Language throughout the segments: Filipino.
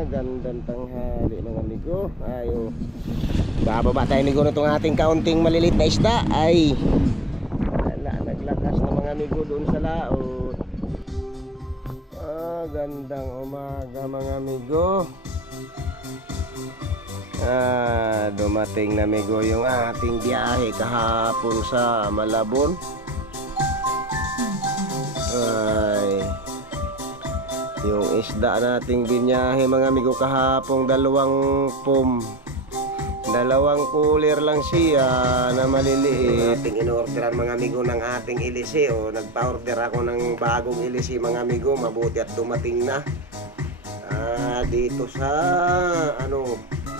Gandang tanghali mga amigo. Ayo. Bababa tayo ni Guro itong ating kaunting malilit na isda. Ay naglakas na mga amigo doon sa laot. Gandang umaga mga amigo. Dumating na amigo yung ating biyahe kahapon sa Malabon. Ay, yung isda nating binyahe mga amigo kahapong dalawang cooler lang siya na maliliit. Ating in-orderan mga amigo ng ating ilisi. Nagpa-order ako ng bagong ilisi mga amigo. Mabuti at dumating na dito sa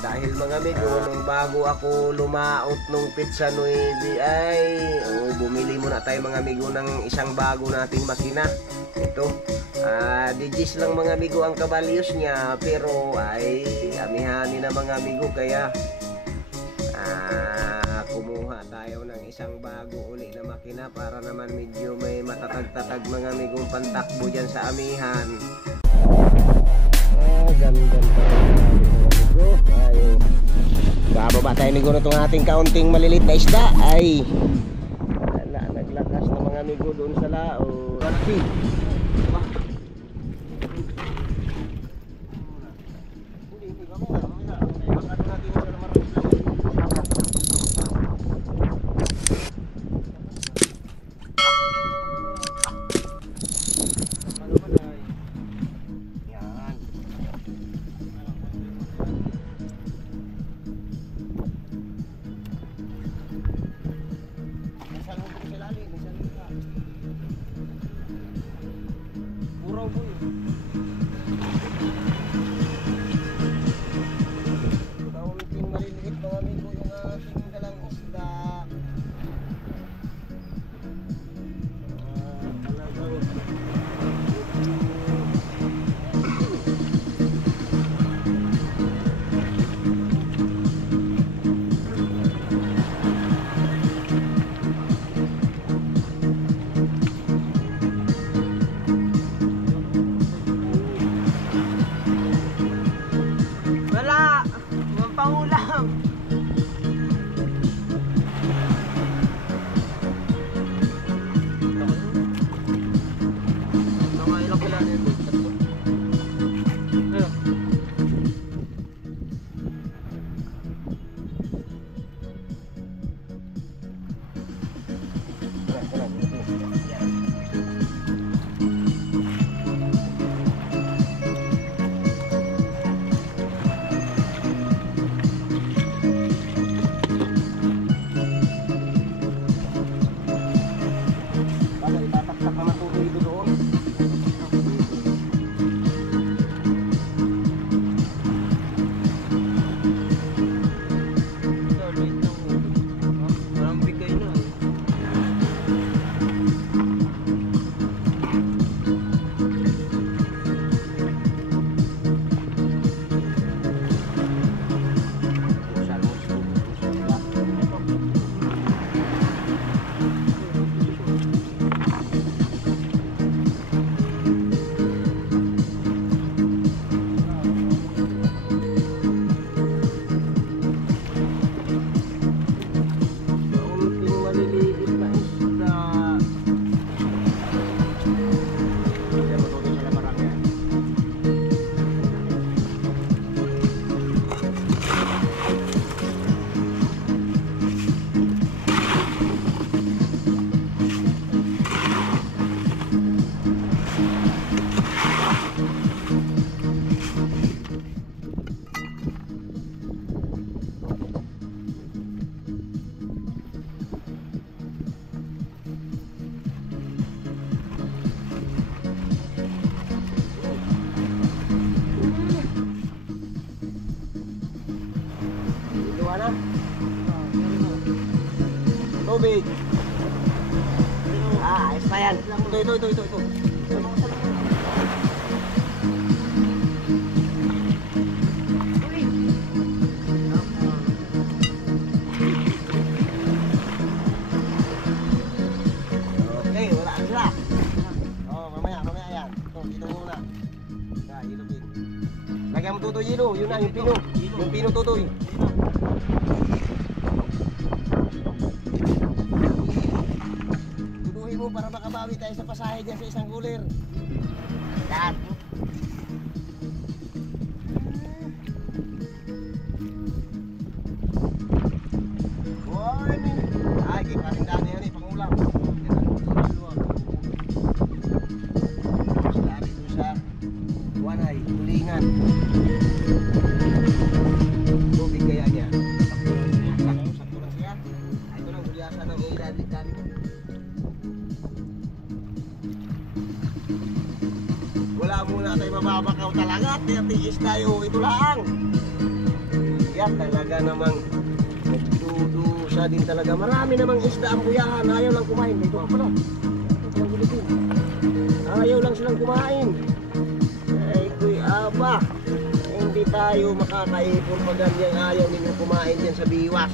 dahil mga amigo, nung bago ako lumaot nung Pizza 9 ay bumili muna tayo mga amigo ng isang bago nating makina. Ito, digis lang mga amigo ang kabalyos niya, pero ay amihani na mga amigo, kaya kumuha tayo ng isang bago uli na makina para naman medyo may matatag-tatag mga amigong pantakbo dyan sa amihan. Ganda ay bababa tayo ni Guro itong ating kaunting malilit na isda. Ay naglakas na mga amigo doon sa laot. Tubig. Ayos pa yan. Ito. Okay, wala sila. Mamaya yan. Dito muna. Hilupin. Lagyan mo tutoy yelo, yun na yung pino. Yung pino tutoy. Tutuhin mo para makabawi tayo sa pasahe dyan sa isang cooler. Yan. Ay, kay parindahan yan eh, pangulam. Dari doon sa Wanay, Tulingan. Tubig kaya niya. Sakto lang siya. Ito lang, gulyasan ng ilalit-dalit. Wala muna tayo mababakaw talaga. Tiis tayo, ito lang. Yan talaga namang nagdudusa din talaga. Marami namang isda ang buyahan. Ayaw lang kumain. Dito ka pala. Ayaw lang silang kumain. Ay kuy aba. Hindi tayo makakaipon pag ganyan. Ayaw ninyo kumain dyan sa biwas.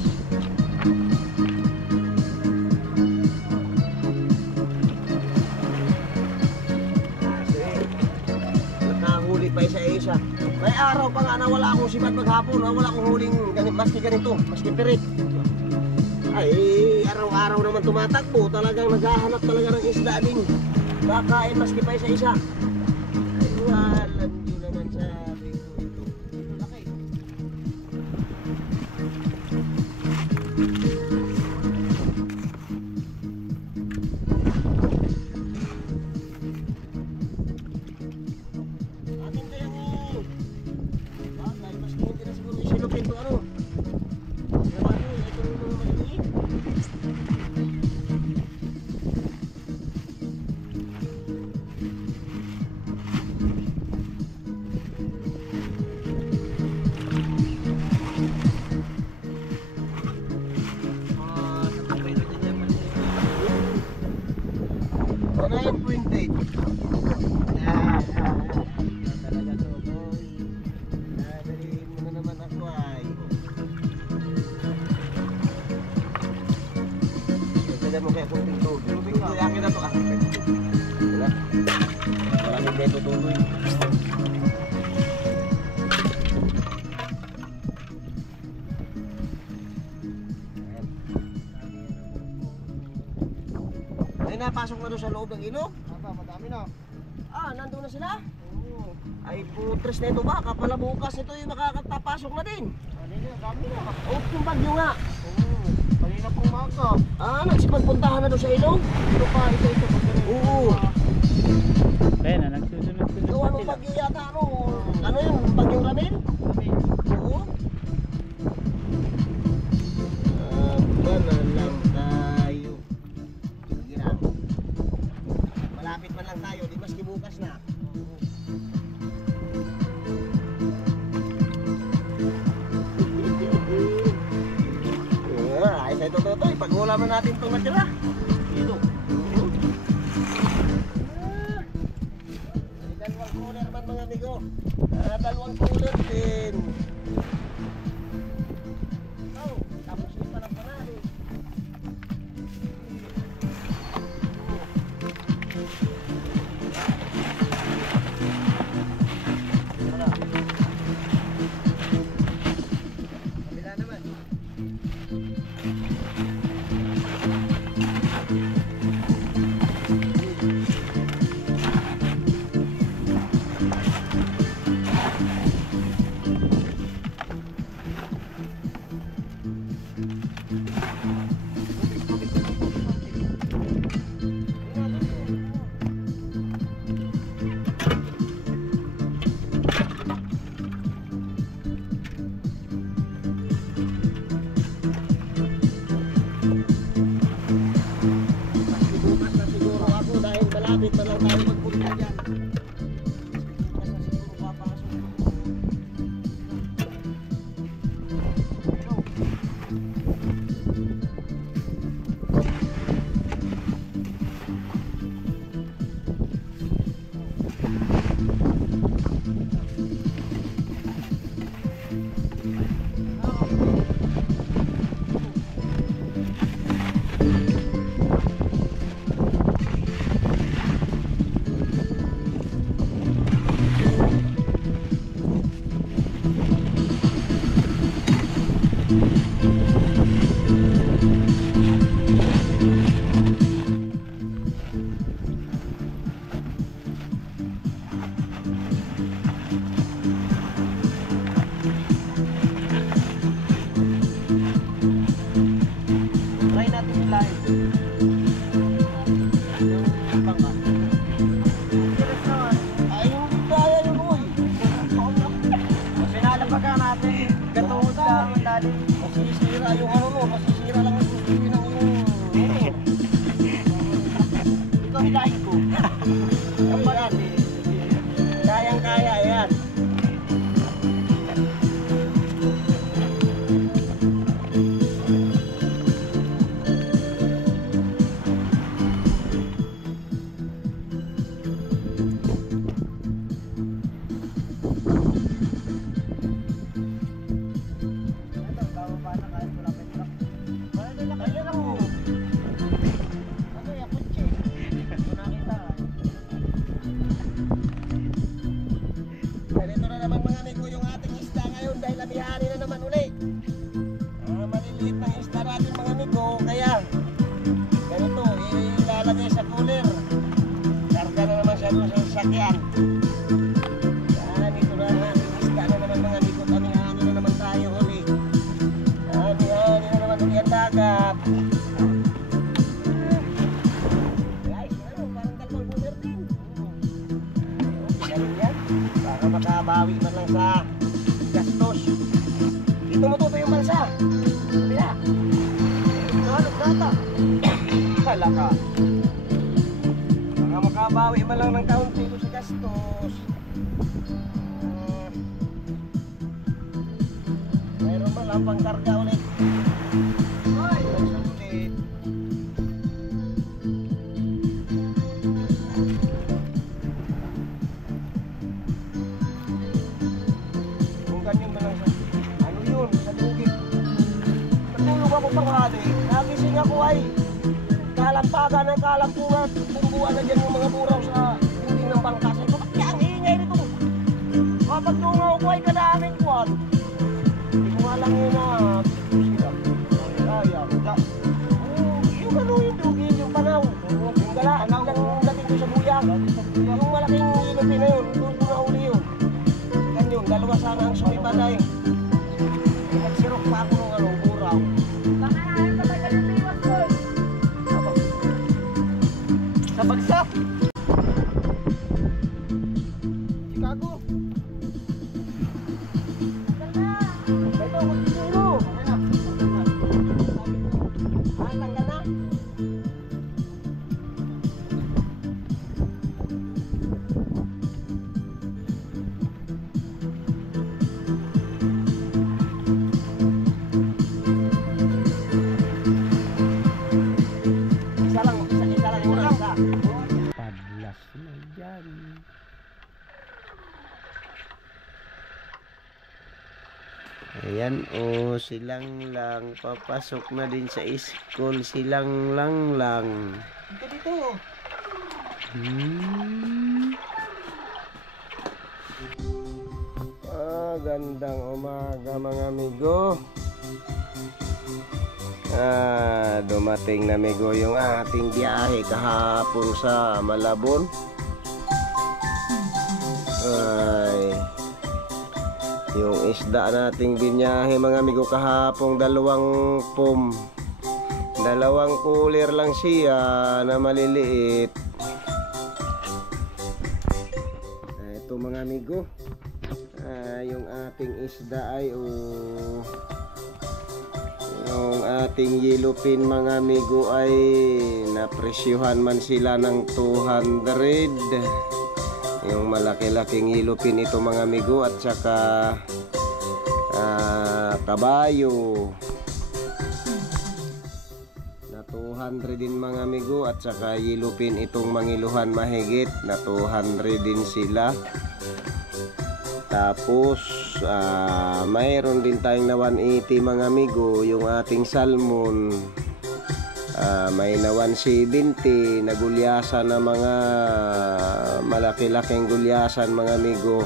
Kasi nakahuli pa isa-isa. May araw pa nga na wala akong sibat maghapon. Wala akong huling maski ganito. Maski pirit. Ay, araw-araw naman tumatakbo. Talagang naghahanap talaga ng isda din. Kakain maski pa isa-isa. Ay, walan nyo naman sabi ko ito. Okay. Atin kaya mo. Bakit? Maski hindi na siguro isilupin to ano. Mo kaya kung pinto. Tubig ka. Yakin na to ah. Wala. Maraming beto tuloy. Ay napasok na doon sa loob ng ilog? Aba, madami na. Ah, nandun na sila? Oo. Ay putres na ito ba? Kapala bukas ito yung makakapasok na din. Dami na. O kung bagyo nga. Oo. Kanina pong maga. Ah, nagsipagpuntahan na doon sa ilog? Ito pa, ito. Oo. Kaya na, nagsusunod-sunod Ito na ano sila. bagyo yata ano? Ano yun? Bagyong Ramil? Oo. Ba na lang tayo. Sige na. Malapit man lang tayo, di maski bukas na. Ayos na ito, Totoy. Pag-ulaman natin itong natira. Dito. Dalawang cooler man mga amigo. Dalawang cooler din. Oh, tapos yung panang-panali. Kabila naman. di masisira yung ano mo, masisira lang yung tubig ng motor. Ikaw hilahin ko. Ang balat eh. Kayang-kaya yan. Ganito na naman mga amigo yung ating isda ngayon dahil labihari na naman ulit. Maliliit na isda natin mga amigo, kaya ganito, ilalagay sa cooler. Karga na naman siya doon sa sasakyan. Yan, ito na ang ating isda na naman mga amigo. Tamihani na naman tayo ulit. Tamihani na naman ulit ang dagat. Guys, ano, parang dalawang cooler din. Galing yan. Para makabawi man lang sa gastos. Dito mo tuto yung balsa. Kabila. Nahalog data. Hala ka. Para makabawi man lang ng kaunti ko sa gastos. Mayroon man lang pang karga ulit. Ay, balsa ulit. Ganyan ba lang sa ano yun, sa lugit. Natulog ako panghali, nagising ako ay kalampagan ng kalampungan, bumbuan na dyan yung mga buraw sa dinding ng bangka. Sabi ko, ba't kaya ang ingay nito? Kapag tungaw ko ay kadaming kuwan. Hindi ko nga lang yun na sila. Kaya, yung ano yung lugit, yung panaw. Yung gala, yung dating ko sa buya. Yung malaking ilupin na yun, doon ko nahuli yun. Yun, dalawa sana ang sumipaday. Nagsirok pa ako ng anong buraw. Pangalaan pa tayo ng biwas ko. Sa bagsak! Chicago! Ito, magsiguro! Tanggal na! Isa lang yung isa. Padlas na dyan. Ayan, silang lang. Papasok na din sa school. Silang lang. Dito. Gandang umaga mga amigo. Dumating na amigo yung ating biyahe kahapon sa Malabon. Ay, yung isda nating binyahe mga amigo kahapon, dalawang cooler lang siya na maliliit. Ito mga amigo, yung ating isda ay yung ating yellowfin mga amigo ay napresyuhan man sila ng 200. Yung malaki-laking yellowfin ito mga amigo, at saka kabayo na 200 din mga amigo, at saka yellowfin itong mangiluhan mahigit na 200 din sila. Tapos mayroon din tayong na 180 mga amigo, yung ating salmon. May na 170 na gulyasan na mga malaki-laking gulyasan mga amigo.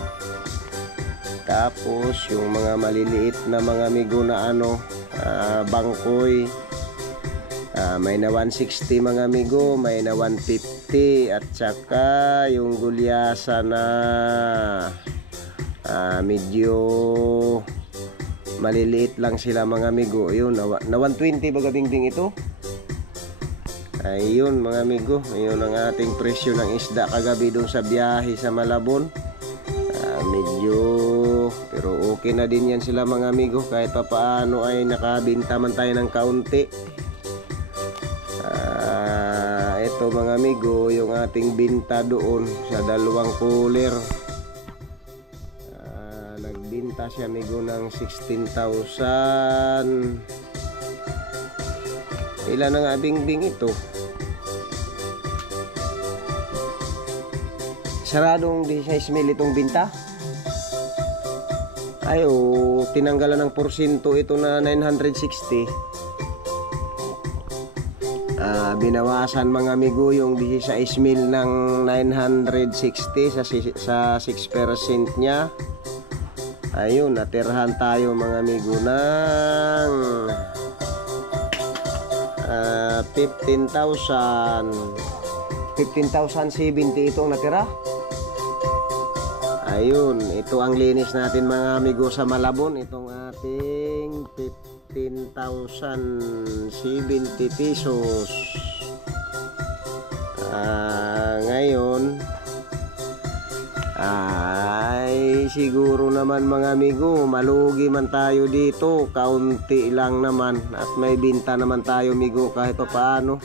Tapos yung mga maliliit na mga amigo na bangkoy, may na 160 mga amigo, may na 150, at saka yung gulyasan na medyo maliliit lang sila mga amigo. Yun, na 120 baga dingding ito. Ayun mga amigo, ayun ang ating presyo ng isda kagabi doon sa biyahe sa Malabon. Medyo pero okay na din yan sila mga amigo. Kahit pa paano ay nakabinta man tayo ng kaunti. Ito mga amigo, yung ating binta doon sa 2 cooler. Nagbinta siya amigo ng 16,000. Ilan ang abing-bing ito? Saradong 16,000 itong binta. Ay, tinanggalan ng porsyento ito na 960. Binawasan mga amigo yung 16,000 ng 960 sa 6% niya. Ayun, natirhan tayo mga amigo ng 15,070 itong natira. Ayun, ito ang linis natin mga amigo sa Malabon. Itong ating 15,070 pesos. Ngayon ay siguro naman mga amigo, malugi man tayo dito. Kaunti lang naman at may binta naman tayo amigo kahit pa paano.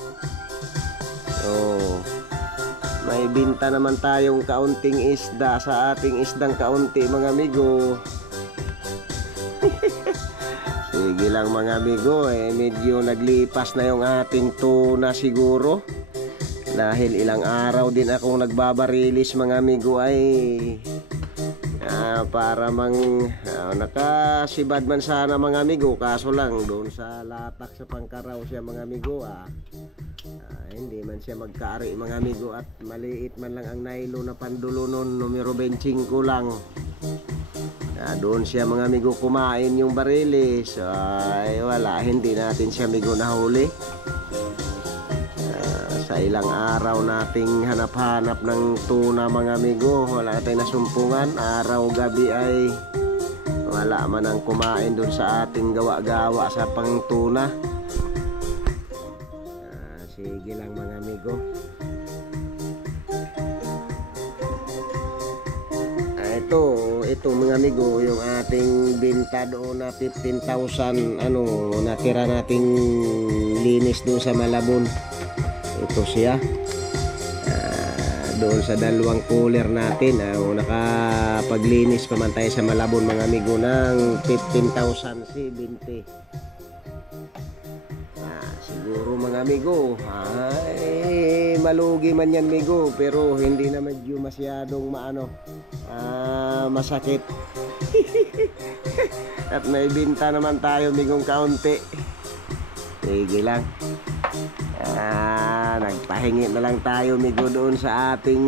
May binta naman tayong kaunting isda sa ating isdang kaunti mga amigo. Sige lang mga amigo, medyo naglipas na yung ating tuna siguro. Dahil ilang araw din akong nagbabarilis mga amigo ay para nakasibad man sana mga amigo. Kaso lang doon sa latak sa pangkaraw siya mga amigo hindi man siya magkaari mga amigo at maliit man lang ang nylon na pandulo nun, numero 25 lang. Doon siya mga amigo kumain yung barilis. Ay wala, hindi natin siya amigo nahuli. Sa ilang araw nating hanap-hanap ng tuna mga amigo, wala tayong nasumpungan. Araw gabi ay wala man ang kumain doon sa ating gawa-gawa sa pangtuna. Sige lang mga amigo. Ito mga amigo, yung ating binta doon na 15,000 natira nating linis doon sa Malabon. Ito siya. Doon sa 2 cooler natin, nakapaglinis pa man tayo sa Malabon mga amigo ng 15,070. Siguro mga amigo ay malugi man yan amigo, pero hindi na medyo masyadong masakit. At may binta naman tayo amigong kaunti. Sige lang. Nagpahingi na lang tayo amigo doon sa ating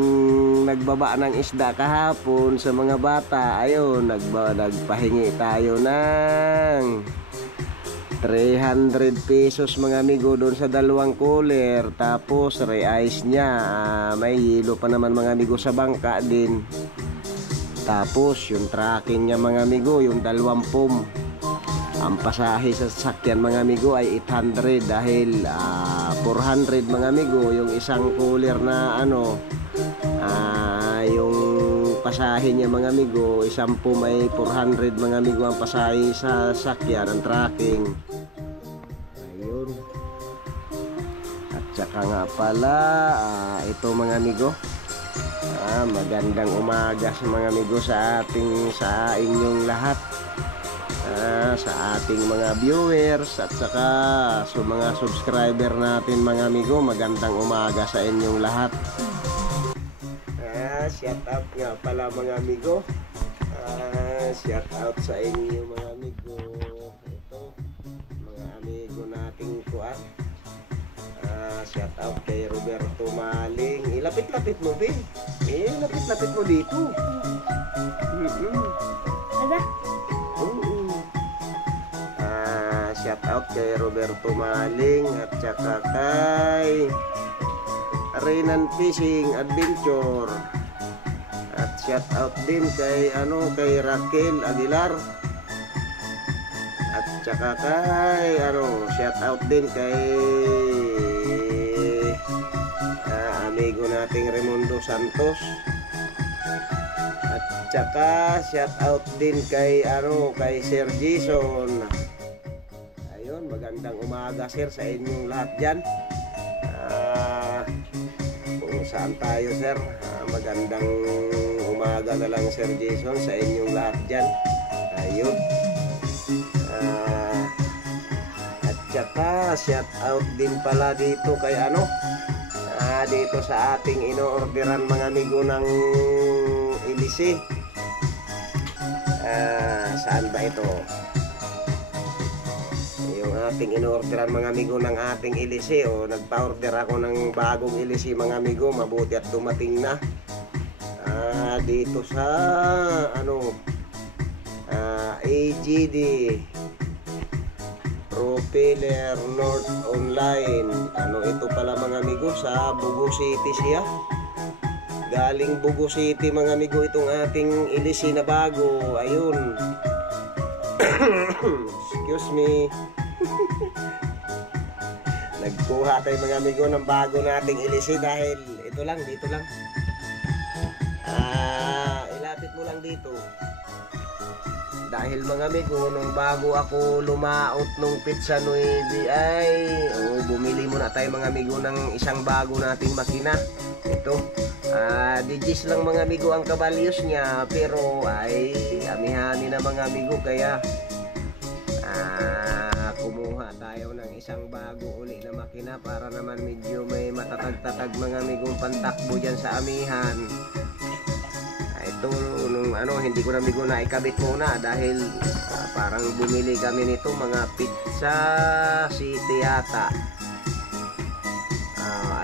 nagbaba ng isda kahapon sa mga bata. Ayun, nagpahingi tayo ng 300 pesos mga amigo doon sa 2 cooler. Tapos re-ice niya, may hilo pa naman mga amigo sa bangka din. Tapos yung tracking niya mga amigo, yung 20. Ang pasahe sa sasakyan mga amigo ay 800 dahil 400 mga amigo yung isang cooler na yung pasahe niya mga amigo, isang pum ay 400 mga amigo ang pasahe sa sasakyan, ang tracking. Ayun. At saka nga pala ito mga amigo, magandang umaga sa mga amigo sa inyong lahat. Sa ating mga viewers at saka sa mga subscriber natin mga amigo, magandang umaga sa inyong lahat. Shout out nga pala mga amigo, shout out sa inyo mga amigo. Ito mga amigo nating kuan, shout out kay Roberto Maling. Ilapit-lapit mo din, lapit-lapit mo dito. Shout out kay Roberto Maling at saka kay Renan Fishing Adventure. At shout out din kay Raquel Aguilar. At saka kay shout out din kay amigo nating Raimundo Santos. At saka shout out din kay Sir Jason. Ayun, magandang umaga sir sa inyong lahat diyan. Kung saan tayo sir, magandang umaga na lang Sir Jason sa inyong lahat diyan. Ayun. At saka shout out din pala dito kay dito sa ating ino-orderan mga amigo ng ilisi. Saan ba ito? Yung ating ino-orderan mga amigo ng ating ilisi. Nagpa-order ako ng bagong ilisi mga amigo. Mabuti at dumating na. Dito sa AGD Propeller North Online. Ito pala mga amigo, sa Bugo City siya. Galing Bugo City mga amigo itong ating ilisi na bago. Ayun. Excuse me. Nagkuha tayo mga amigo ng bago nating ilisi dahil ito lang, dito lang. Ilapit mo lang dito. Dahil mga amigo, nung bago ako lumaot nung Pizza 9 ay bumili muna tayo mga amigo ng isang bago nating makina. Ito, digis lang mga amigo ang kabalyos niya, pero ay amihani na mga amigo, kaya kumuha tayo ng isang bago uli na makina para naman medyo may matatag-tatag mga amigong pantakbo dyan sa amihan. Ito nung hindi ko na amigo na ikabit muna dahil parang bumili kami nito mga Pizza City yata.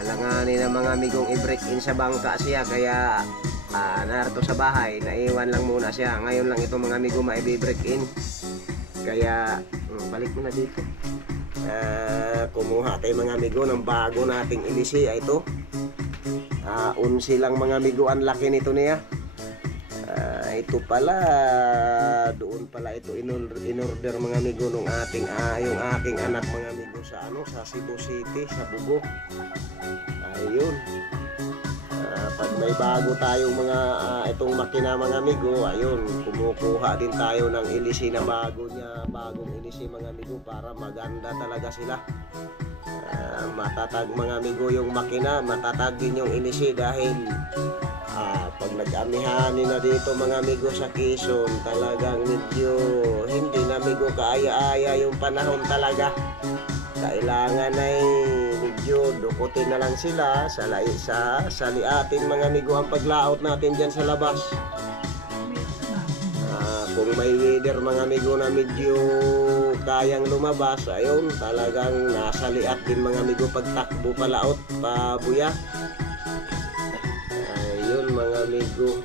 Alanganin na mga amigong i-break in sa bangka siya, kaya narito sa bahay, naiwan lang muna siya. Ngayon lang ito mga amigo mai-break in, kaya balik mo na dito. Kumuha tayo mga amigo ng bago nating ilisi. Ito 11 lang mga amigo ang laki nito niya. Ito pala, doon pala ito in-order mga amigo nung yung aking anak mga amigo sa sa Cebu City, sa Bugo. Ayun. Pag may bago tayong mga itong makina mga amigo, ayun, kumukuha din tayo ng ilisi na bagong ilisi mga amigo, para maganda talaga sila. Matatag mga amigo yung makina, matatag din yung ilisi dahil pag nag-amihani na dito mga amigo sa Quezon, talagang medyo hindi na amigo kaaya-aya yung panahon talaga. Kailangan ay medyo dukutin na lang sila, saliatin mga amigo ang paglaot natin dyan sa labas. Kung may weather mga amigo na medyo kayang lumabas, ayun, talagang nasaliat din mga amigo pagtakbo palaot, pabuya. Ayun mga amigo,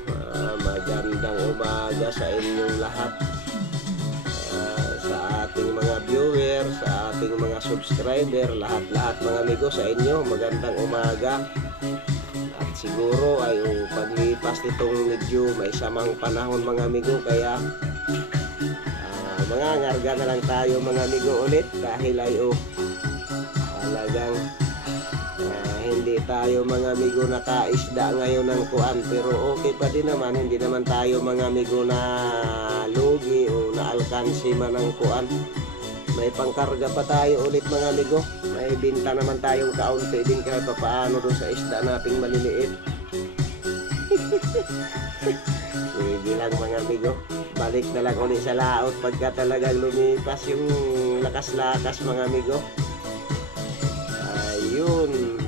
magandang umaga sa inyong lahat, sa ating mga viewer, sa ating mga subscriber, lahat-lahat mga amigo, sa inyo magandang umaga. At siguro ay paglipas nitong medyo may samang panahon mga amigo, kaya mga ngarga na lang tayo mga amigo ulit, dahil ay talagang hindi tayo mga amigo nakaisda ngayon ng kuan, pero okay pa din naman, hindi naman tayo mga amigo na lugi o na alkansi man ng kuan. May pangkarga pa tayo ulit mga amigo, may binta naman tayong kaunti din kahit pa paano doon sa isda nating maliliit. Pwede lang mga amigo, balik na lang ulit sa laot pagka talagang lumipas yung lakas-lakas mga amigo. Ayun.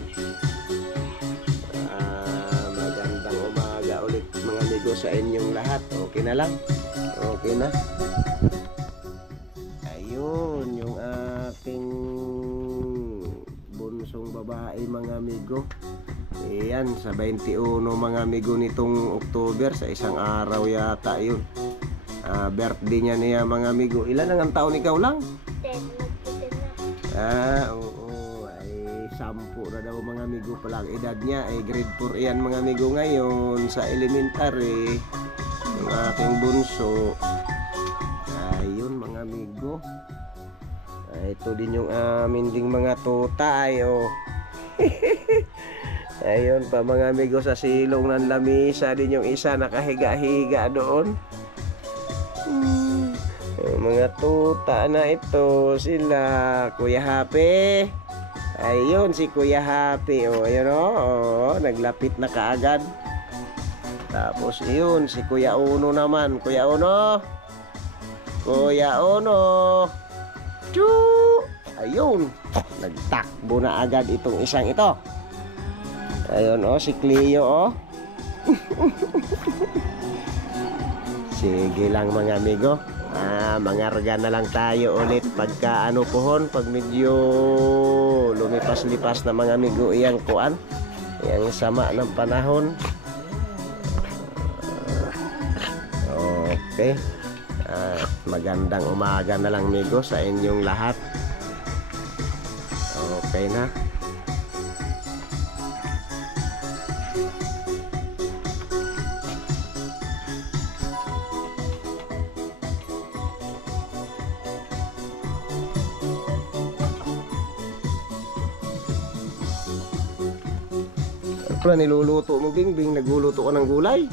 Magandang umaga ulit mga amigo sa inyong lahat. Okay na lang? Okay na? Ayun, yung ating bunsong babae mga amigo. Ayan, sa 21 mga amigo nitong October, sa isang araw yata yun. Birthday niya mga amigo. Ilan ang taon ikaw lang? 10 oo, ay 10 na daw mga amigo pala ang edad niya. Ay grade 4 yan mga amigo ngayon sa elementary, yung aking bunso. Ayun mga amigo. Ito din yung amin ding mga tutay Ayun pa mga amigo, sa silong ng lamisa din yung isa nakahiga-higa doon. Yung mga tuta na ito, sila Kuya Happy. Ayun si Kuya Happy, oh, ayun oh, naglapit na kaagad. Tapos yun si Kuya Uno naman, Kuya Uno. Kuya Uno. Choo! Ayun, nagtakbo na agad itong isang ito. Ayun oh, si Cleo oh. Sige lang mga amigo. Mangarga na lang tayo ulit pagka ano pohon, pag medyo lumipas-lipas na mga amigo iyang kuan, iyang sama ng panahon. Okay. Magandang umaga na lang amigo sa inyong lahat. Okay na. Pala niluluto mo, Bingbing, nagluluto ka ng gulay.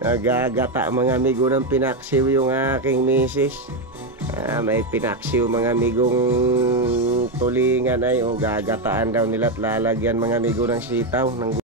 Nagagata mga amigo ng pinaksiw yung aking misis. May pinaksiw mga amigong tulingan ay o gagataan daw nila at lalagyan mga amigo ng sitaw ng